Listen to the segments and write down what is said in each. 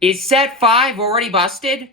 Is set 5 already busted?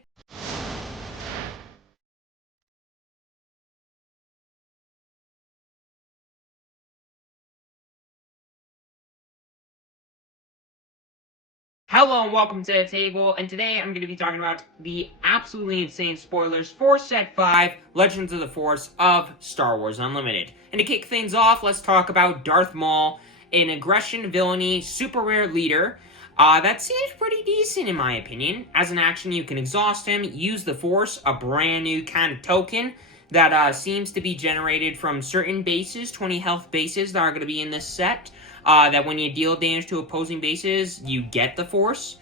Hello and welcome to the table, and today I'm going to be talking about the absolutely insane spoilers for Set 5, Legends of the Force of Star Wars Unlimited. And to kick things off, let's talk about Darth Maul, an aggression, villainy, super rare leader. That seems pretty decent in my opinion. As an action, you can exhaust him, use the Force, a brand new kind of token that seems to be generated from certain bases, 20 health bases that are going to be in this set. That when you deal damage to opposing bases, you get the Force.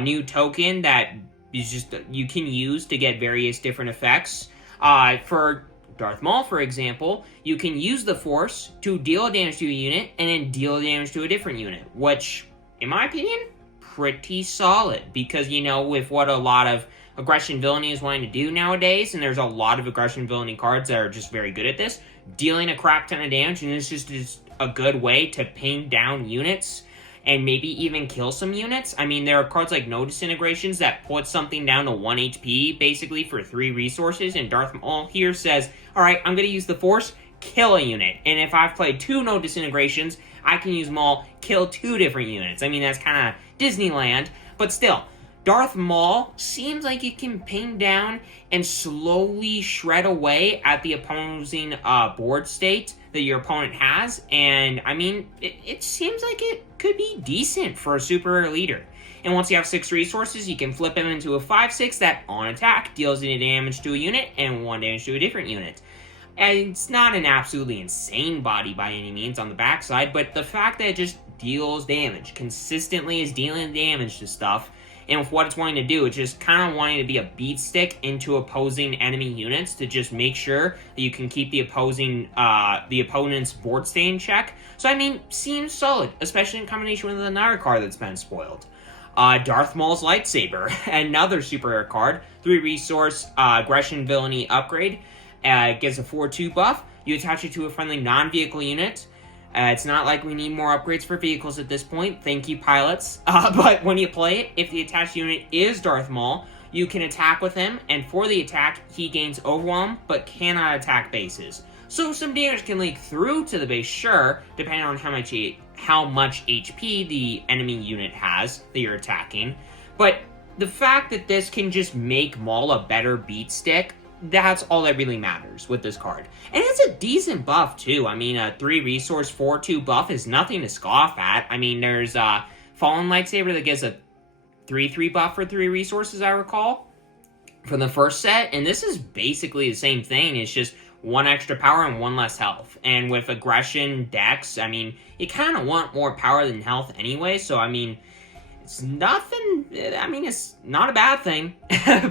New token that is just you can use to get various different effects. For Darth Maul, for example, you can use the Force to deal damage to a unit and then deal damage to a different unit, which, in my opinion, pretty solid. Because, with what a lot of aggression villainy is wanting to do nowadays, and there's a lot of aggression villainy cards that are just very good at this, dealing a crap ton of damage, and it's just a good way to ping down units and maybe even kill some units. I mean, there are cards like No Disintegrations that put something down to 1 HP, basically, for 3 resources, and Darth Maul here says, alright, I'm going to use the Force, kill a unit. And if I've played 2 No Disintegrations, I can use Maul, kill 2 different units. I mean, that's kind of Disneyland, but still, Darth Maul seems like it can ping down and slowly shred away at the opposing board state that your opponent has, and I mean, it seems like it could be decent for a super rare leader. And once you have 6 resources, you can flip him into a 5/6 that, on attack, deals any damage to a unit and 1 damage to a different unit. And it's not an absolutely insane body by any means on the backside, but the fact that it just deals damage, consistently is dealing damage to stuff, and with what it's wanting to do, it's just kind of wanting to be a beat stick into opposing enemy units to just make sure that you can keep the opponent's board stay in check. So, I mean, seems solid, especially in combination with another card that's been spoiled. Darth Maul's Lightsaber, another super rare card, 3 resource, aggression villainy upgrade, gives a 4/2 buff. You attach it to a friendly non-vehicle unit. It's not like we need more upgrades for vehicles at this point. Thank you, pilots. But when you play it, if the attached unit is Darth Maul, you can attack with him, and for the attack, he gains Overwhelm, but cannot attack bases. So some damage can leak through to the base, sure, depending on how much HP the enemy unit has that you're attacking. But the fact that this can just make Maul a better beat stick, that's all that really matters with this card. And it's a decent buff, too. I mean, a 3 resource 4/2 buff is nothing to scoff at. I mean, there's Fallen Lightsaber that gives a 3/3 buff for 3 resources, I recall, from the first set. And this is basically the same thing. It's just 1 extra power and 1 less health. And with aggression, dex, I mean, you kind of want more power than health anyway. So, I mean, it's nothing, I mean, it's not a bad thing.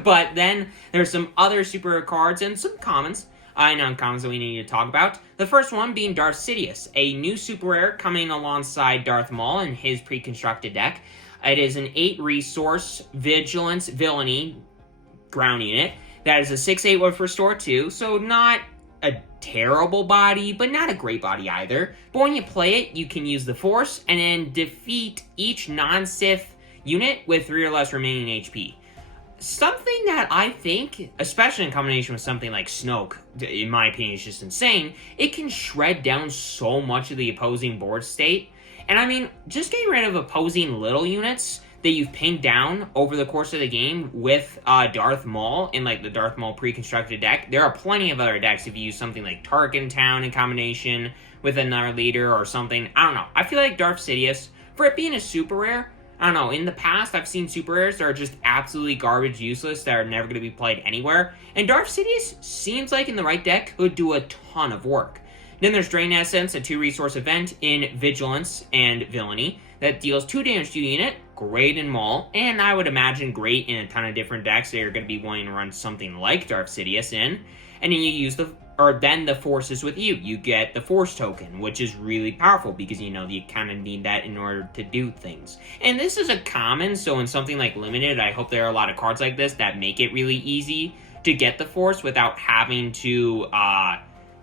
But then there's some other super rare cards and some commons and uncommons that we need to talk about. The first one being Darth Sidious, a new super rare coming alongside Darth Maul in his pre-constructed deck. It is an 8 resource vigilance villainy ground unit that is a 6/8 with restore 2, so not a terrible body, but not a great body either. But when you play it, you can use the Force and then defeat each non-Sith unit with 3 or less remaining HP. Something that I think, especially in combination with something like Snoke, in my opinion, is just insane. It can shred down so much of the opposing board state. And I mean, just getting rid of opposing little units that you've pinged down over the course of the game with Darth Maul in like the Darth Maul pre-constructed deck. There are plenty of other decks if you use something like Tarkin Town in combination with another leader or something. I don't know. I feel like Darth Sidious, for it being a super rare, I don't know, in the past I've seen super rares that are just absolutely garbage useless that are never going to be played anywhere. And Darth Sidious seems like in the right deck could do a ton of work. Then there's Drain Essence, a 2 resource event in Vigilance and Villainy that deals 2 damage to a unit, great in Maul, and I would imagine great in a ton of different decks that are going to be wanting to run something like Darth Sidious in. And then you use then the Force is with you. You get the Force token, which is really powerful because you kind of need that in order to do things. And this is a common, so in something like Limited, I hope there are a lot of cards like this that make it really easy to get the Force without having to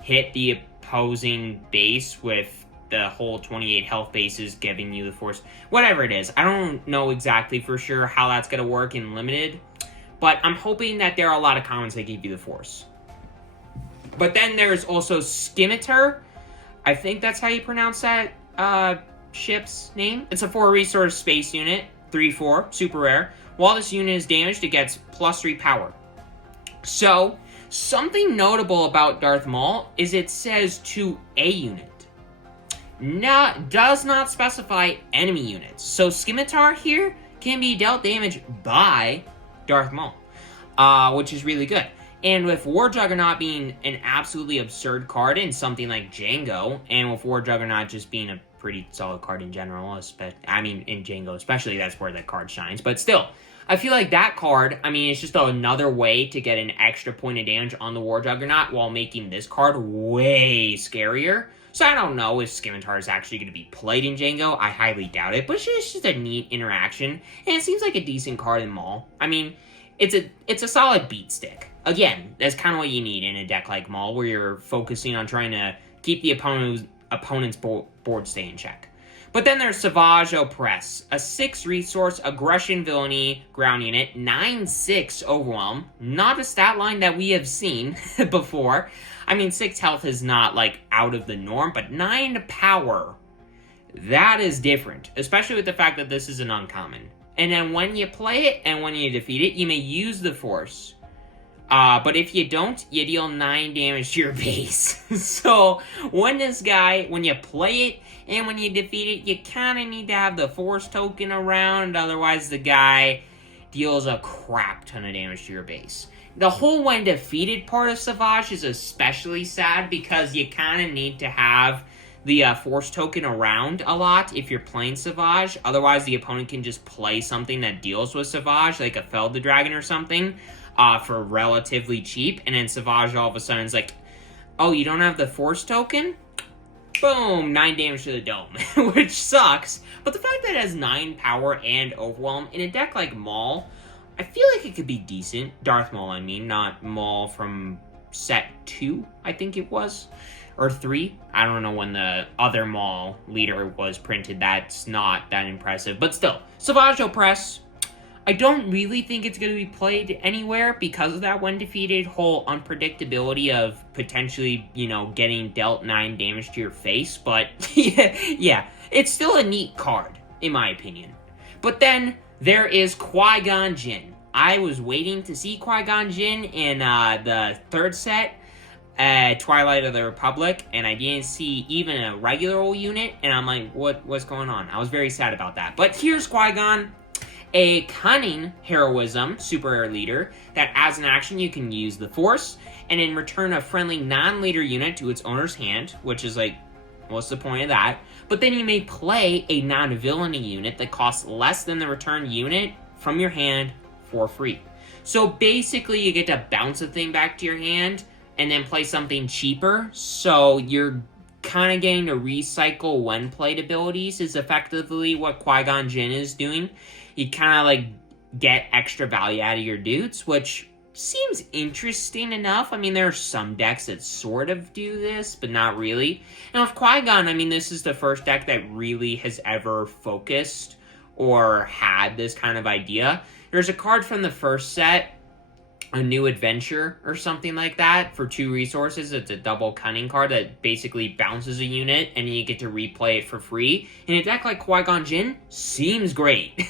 hit the opposing base with the whole 28 health base is giving you the Force. Whatever it is. I don't know exactly for sure how that's going to work in Limited. But I'm hoping that there are a lot of commons that give you the Force. But then there's also Scimitar. I think that's how you pronounce that ship's name. It's a 4-resource space unit. 3/4. Super rare. While this unit is damaged, it gets +3 power. So, something notable about Darth Maul is it says to a unit. Does not specify enemy units. So Scimitar here can be dealt damage by Darth Maul, which is really good. And with War Juggernaut being an absolutely absurd card in something like Jango, and with War Juggernaut just being a pretty solid card in general, in Jango especially, that's where the card shines. But still, I feel like that card, it's just another way to get an extra point of damage on the War Juggernaut while making this card way scarier. So I don't know if Scimitar is actually going to be played in Jango. I highly doubt it, but it's just a neat interaction, and it seems like a decent card in Maul. It's a solid beat stick. Again, that's kind of what you need in a deck like Maul, where you're focusing on trying to keep the opponent's board stay in check. But then there's Savage Opress, a 6-resource aggression villainy ground unit, 9/6 overwhelm. Not a stat line that we have seen before. 6 health is not, out of the norm, but 9 power. That is different, especially with the fact that this is an uncommon. And then when you play it and when you defeat it, you may use the Force. But if you don't, you deal 9 damage to your base. So, when you play it and when you defeat it, you kind of need to have the Force token around, otherwise the guy deals a crap ton of damage to your base. The whole when defeated part of Savage is especially sad because you kind of need to have the Force token around a lot if you're playing Savage. Otherwise, the opponent can just play something that deals with Savage, like a Feld the Dragon or something, for relatively cheap. And then Savage all of a sudden is like, oh, you don't have the Force token? Boom, 9 damage to the dome, which sucks. But the fact that it has 9 power and overwhelm in a deck like Maul, I feel like it could be decent. Darth Maul, not Maul from set 2, I think it was. Or 3. I don't know when the other Maul leader was printed. That's not that impressive. But still, Savage Opress, I don't really think it's going to be played anywhere because of that when defeated whole unpredictability of potentially, getting dealt 9 damage to your face. But yeah, it's still a neat card, in my opinion. But then there is Qui-Gon Jinn. I was waiting to see Qui-Gon Jinn in the 3rd set, Twilight of the Republic, and I didn't see even a regular old unit, and I'm like, what's going on? I was very sad about that. But here's Qui-Gon, a cunning heroism super rare leader that as an action you can use the Force, and in return a friendly non-leader unit to its owner's hand, which is what's the point of that? But then you may play a non-villainy unit that costs less than the return unit from your hand for free. So basically you get to bounce a thing back to your hand and then play something cheaper, so you're kind of getting to recycle when played abilities is effectively what Qui-Gon Jinn is doing. You kind of get extra value out of your dudes, which seems interesting enough. There are some decks that sort of do this, but not really. And with Qui-Gon, this is the first deck that really has ever focused or had this kind of idea. There's a card from the first set, A New Adventure or something like that, for 2 resources. It's a double cunning card that basically bounces a unit and you get to replay it for free. In a deck like Qui-Gon Jinn, seems great.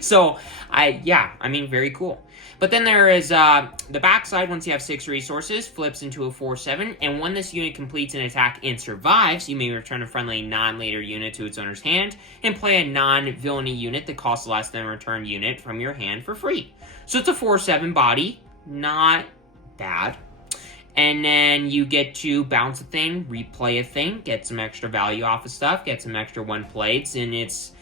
So, very cool. But then there is the backside, once you have 6 resources, flips into a 4/7, and when this unit completes an attack and survives, you may return a friendly non-leader unit to its owner's hand, and play a non-villainy unit that costs less than a return unit from your hand for free. So it's a 4/7 body, not bad. And then you get to bounce a thing, replay a thing, get some extra value off of stuff, get some extra 1 plates, and it's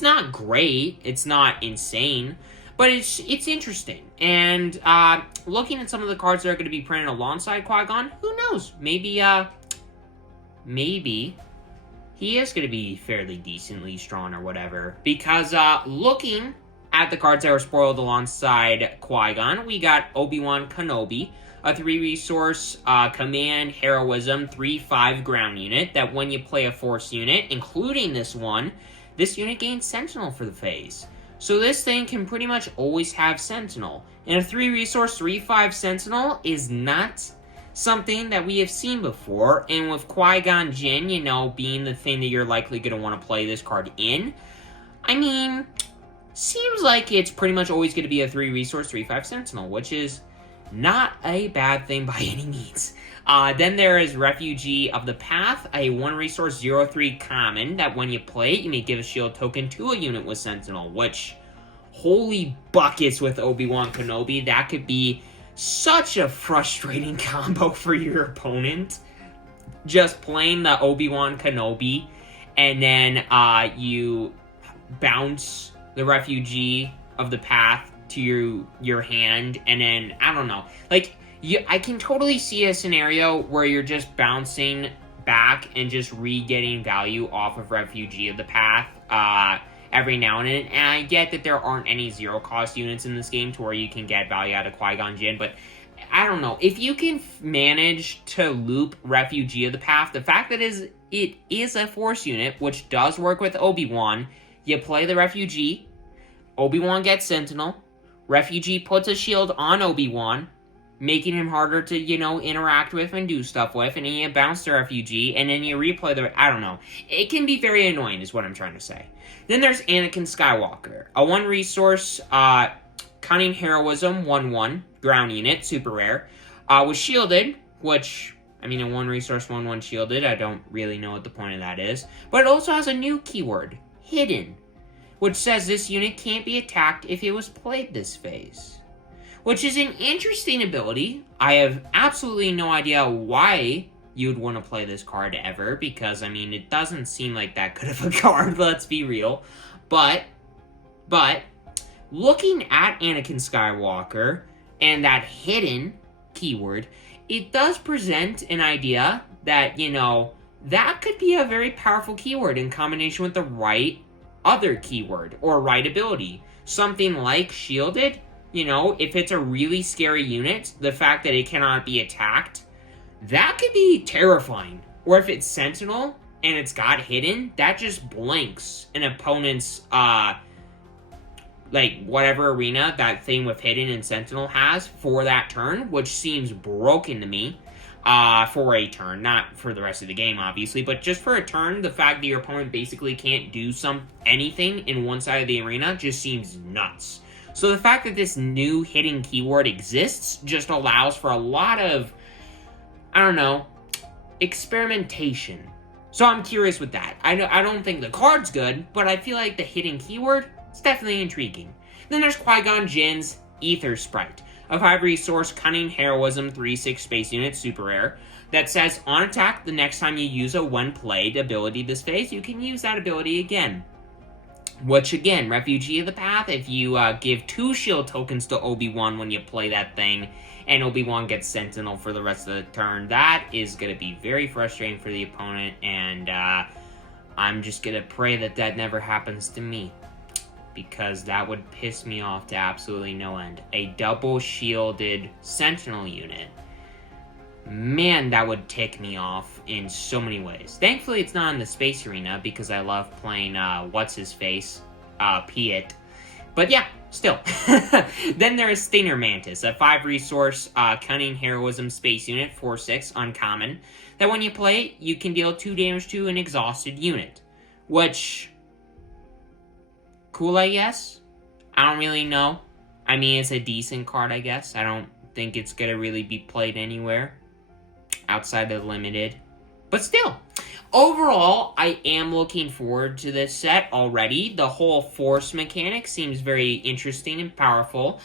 not great, it's not insane, but it's interesting. And looking at some of the cards that are going to be printed alongside Qui-Gon, who knows? Maybe he is going to be fairly decently strong or whatever. Because looking at the cards that were spoiled alongside Qui-Gon, we got Obi-Wan Kenobi, a 3-resource Command Heroism 3/5 ground unit that when you play a Force unit, including this one, this unit gains Sentinel for the phase. So this thing can pretty much always have Sentinel. And a 3-resource 3/5 Sentinel is not something that we have seen before, and with Qui-Gon Jinn, you know, being the thing that you're likely going to want to play this card in, I mean, seems like it's pretty much always going to be a 3-resource 3/5 Sentinel, which is not a bad thing by any means. Then there is Refugee of the Path, a 1-resource 0/3 common that when you play it, you may give a shield token to a unit with Sentinel, which, holy buckets with Obi-Wan Kenobi, that could be such a frustrating combo for your opponent. Just playing the Obi-Wan Kenobi, and then you bounce the Refugee of the Path to your hand, and then, I don't know. Like, I can totally see a scenario where you're just bouncing back and just re-getting value off of Refugee of the Path every now and then. And I get that there aren't any zero-cost units in this game to where you can get value out of Qui-Gon Jinn, but I don't know. If you can manage to loop Refugee of the Path, the fact that it is a Force unit, which does work with Obi-Wan, you play the Refugee, Obi-Wan gets Sentinel, Refugee puts a shield on Obi-Wan, making him harder to, you know, interact with and do stuff with, and then you bounce the Refugee, and then you replay the... I don't know. It can be very annoying, is what I'm trying to say. Then there's Anakin Skywalker, a 1-resource, Cunning Heroism 1/1 ground unit, super rare, was shielded, which, I mean, a 1-resource 1/1 shielded, I don't really know what the point of that is, but it also has a new keyword, Hidden, which says this unit can't be attacked if it was played this phase. Which is an interesting ability. I have absolutely no idea why you'd want to play this card ever, because, I mean, it doesn't seem like that good of a card, let's be real. But, looking at Anakin Skywalker and that hidden keyword, it does present an idea that, you know, that could be a very powerful keyword in combination with the right other keyword or right ability. Something like Shielded, you know, if it's a really scary unit, the fact that it cannot be attacked, that could be terrifying. Or if it's Sentinel and it's got Hidden, that just blanks an opponent's, like, whatever arena that thing with Hidden and Sentinel has for that turn, which seems broken to me. For a turn, not for the rest of the game, obviously, but just for a turn, the fact that your opponent basically can't do anything in one side of the arena just seems nuts. So the fact that this new hidden keyword exists just allows for a lot of, I don't know, experimentation. So I'm curious with that. I don't think the card's good, but I feel like the hidden keyword is definitely intriguing. Then there's Qui-Gon Jinn's Ether Sprite, a 5-resource Cunning Heroism 3/6 space unit, super rare, that says on attack, the next time you use a when played ability this phase, you can use that ability again. Which again, Refugee of the Path, if you give 2 shield tokens to Obi-Wan when you play that thing, and Obi-Wan gets Sentinel for the rest of the turn, that is going to be very frustrating for the opponent, and I'm just going to pray that that never happens to me, because that would piss me off to absolutely no end. A double shielded Sentinel unit. Man, that would tick me off in so many ways. Thankfully, it's not in the space arena, because I love playing, what's-his-face, Piet. But yeah, still. Then there is Stinger Mantis, a 5-resource, Cunning Heroism space unit, 4/6, uncommon, that when you play it, you can deal 2 damage to an exhausted unit. Which, cool, I guess? I don't really know. I mean, it's a decent card, I guess. I don't think it's gonna really be played anywhere outside of Limited. But still, overall, I am looking forward to this set already. The whole Force mechanic seems very interesting and powerful.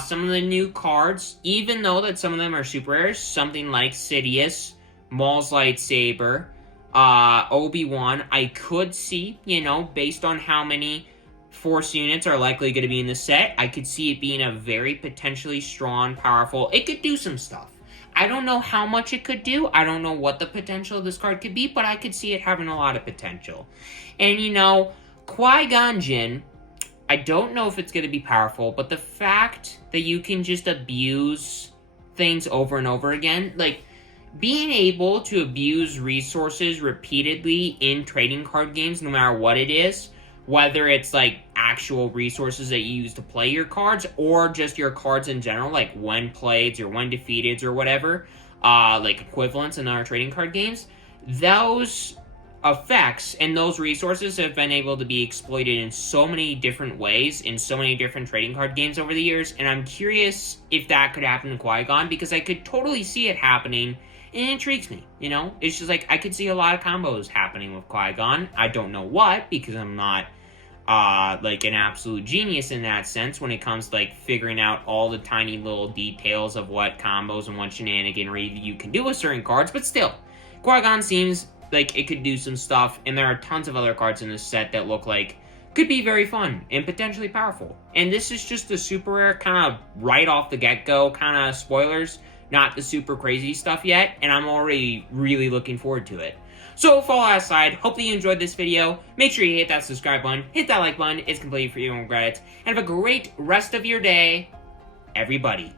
Some of the new cards, even though that some of them are super rares, something like Sidious, Maul's Lightsaber, Obi-Wan, I could see, you know, based on how many Force units are likely going to be in the set, I could see it being a very potentially strong, powerful... It could do some stuff. I don't know how much it could do. I don't know what the potential of this card could be, but I could see it having a lot of potential. And, you know, Qui-Gon Jinn, I don't know if it's going to be powerful, but the fact that you can just abuse things over and over again. Like, being able to abuse resources repeatedly in trading card games, no matter what it is, whether it's like actual resources that you use to play your cards or just your cards in general, like when played or when defeated or whatever, like equivalents in our trading card games, those effects and those resources have been able to be exploited in so many different ways in so many different trading card games over the years, and I'm curious if that could happen to Qui-Gon, because I could totally see it happening, and it intrigues me, you know? It's just like, I could see a lot of combos happening with Qui-Gon. I don't know what, because I'm not, like, an absolute genius in that sense when it comes to, like, figuring out all the tiny little details of what combos and what shenaniganry you can do with certain cards, but still, Qui-Gon seems like it could do some stuff, and there are tons of other cards in this set that look like could be very fun and potentially powerful. And this is just the super rare, kind of right off the get-go kind of spoilers, not the super crazy stuff yet, and I'm already really looking forward to it. So, with all that aside, hope that you enjoyed this video. Make sure you hit that subscribe button, hit that like button, it's completely free, you won't regret it, and have a great rest of your day, everybody.